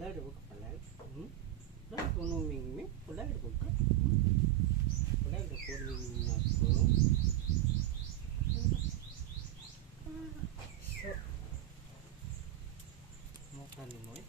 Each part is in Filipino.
Palagi ko ka palagi. Palagi ko numingming. Palagi ko ka. Palagi ko numingming ako. Mukha ni mo eh.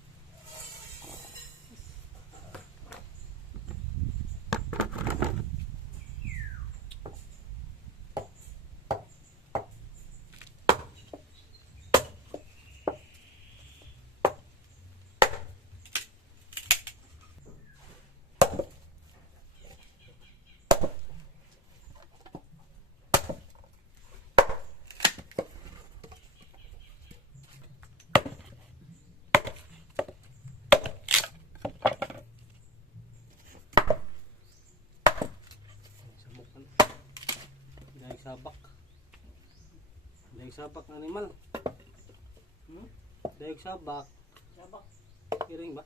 Sabak. Daig sabak ng animal. Daig sabak. Sabak. Kiring ba?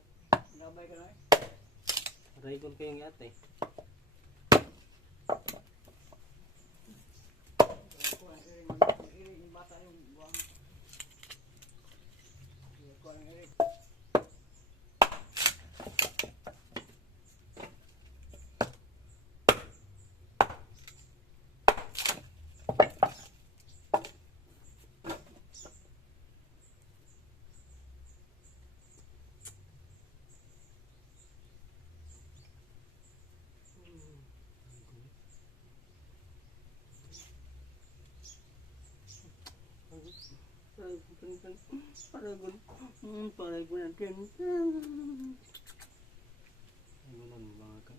Nabay ka na eh. Raygon kayong yate. Ako ang iring yung bata yung buwang. Ako ang iring. Paragon natin. Ano naman mga ka?